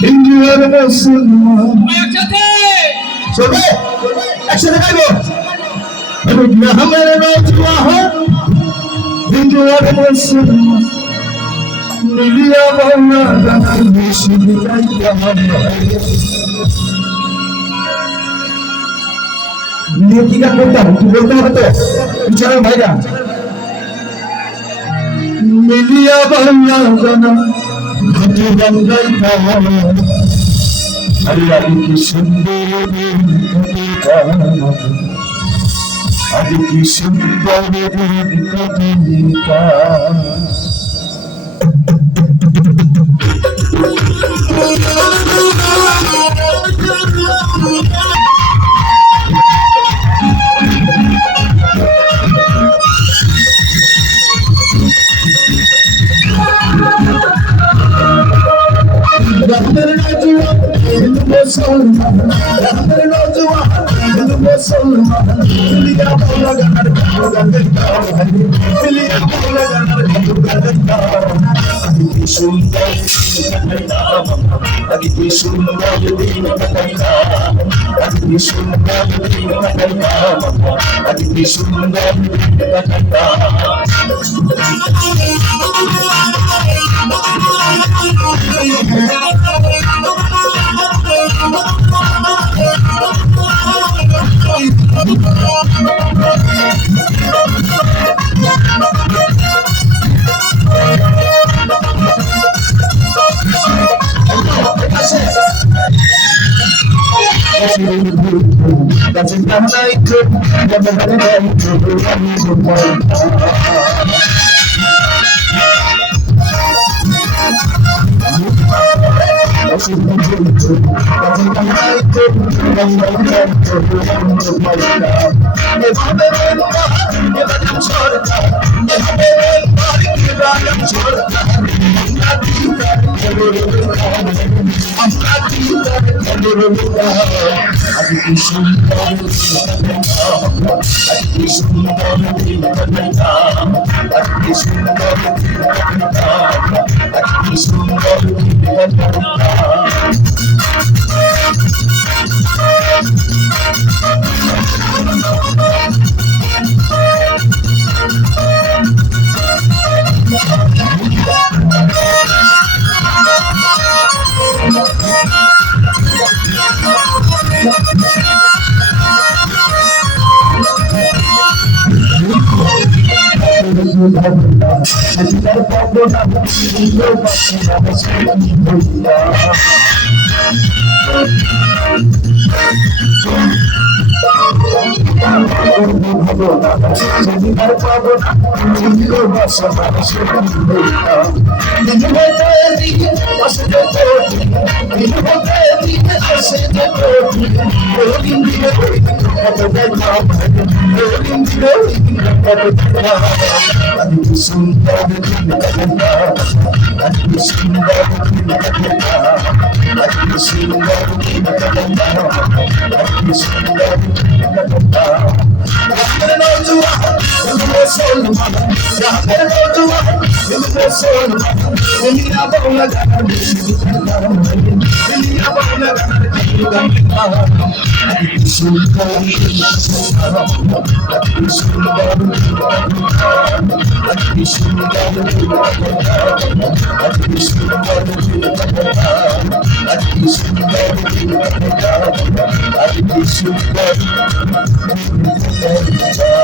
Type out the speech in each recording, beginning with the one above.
হিন্দু আর মুসলমান চলবে একসাথে গাইবো আমার নজওয়ান হিন্দু আর মুসলমান মিলিয়া বাংলা গান বেশি গাইতে হবে নিয়ে কি গান করতে হবে বলতে হবে তো বিচার ভাইরা মিলিয়া বাংলা গান হাতে গান গাইতে হবে আল্লাহ কি সুন্দর আজ কি সুন্দর কবিতা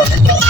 I